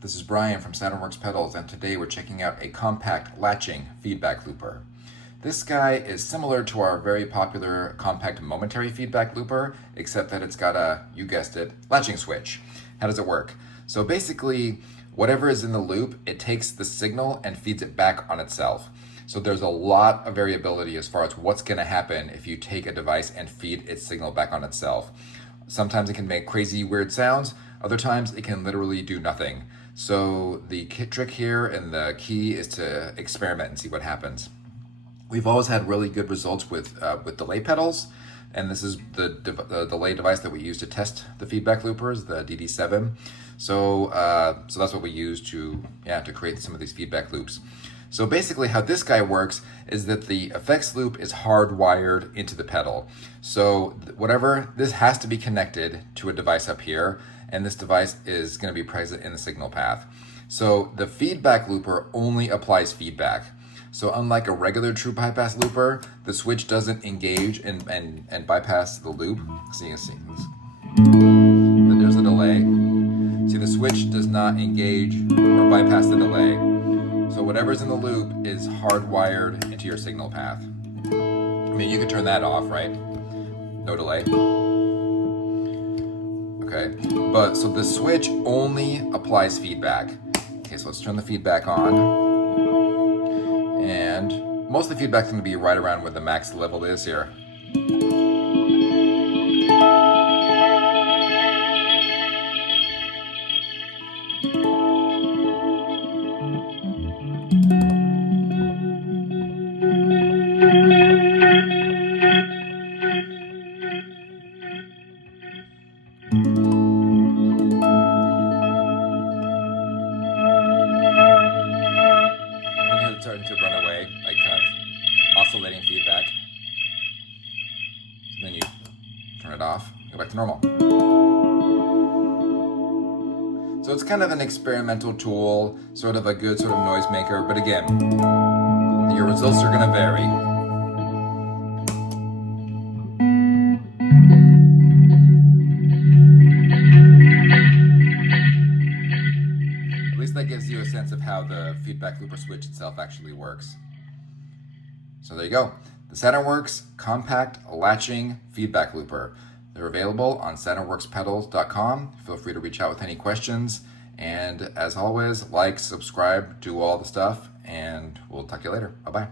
This is Brian from Saturnworks Pedals, and today we're checking out a compact latching feedback looper. This guy is similar to our very popular compact momentary feedback looper, except that it's got a, you guessed it, latching switch. How does it work? So basically, whatever is in the loop, it takes the signal and feeds it back on itself. So there's a lot of variability as far as what's going to happen if you take a device and feed its signal back on itself. Sometimes it can make crazy, weird sounds. Other times it can literally do nothing. So the trick here and the key is to experiment and see what happens. We've always had really good results with delay pedals, and this is the delay device that we use to test the feedback loopers, the DD7. So that's what we use to create some of these feedback loops. So basically how this guy works is that the effects loop is hardwired into the pedal. So this has to be connected to a device up here, and this device is going to be present in the signal path. So the feedback looper only applies feedback. So unlike a regular true bypass looper, the switch doesn't engage and bypass the loop. So you can see there's a delay. See, the switch does not engage or bypass the delay. So whatever's in the loop is hardwired into your signal path. I mean, you could turn that off, right? No delay. Okay, but so the switch only applies feedback. Okay, so let's turn the feedback on. And most of the feedback's going to be right around where the max level is here. It's starting to run away, like kind of oscillating feedback. So then you turn it off, go back to normal. So it's kind of an experimental tool, sort of a good sort of noisemaker, but again, your results are going to vary. At least that gives you a sense of how the feedback looper switch itself actually works. So there you go. The Saturnworks compact latching feedback looper. They're available on SaturnworksPedals.com. Feel free to reach out with any questions. And as always, like, subscribe, do all the stuff, and we'll talk to you later. Bye-bye.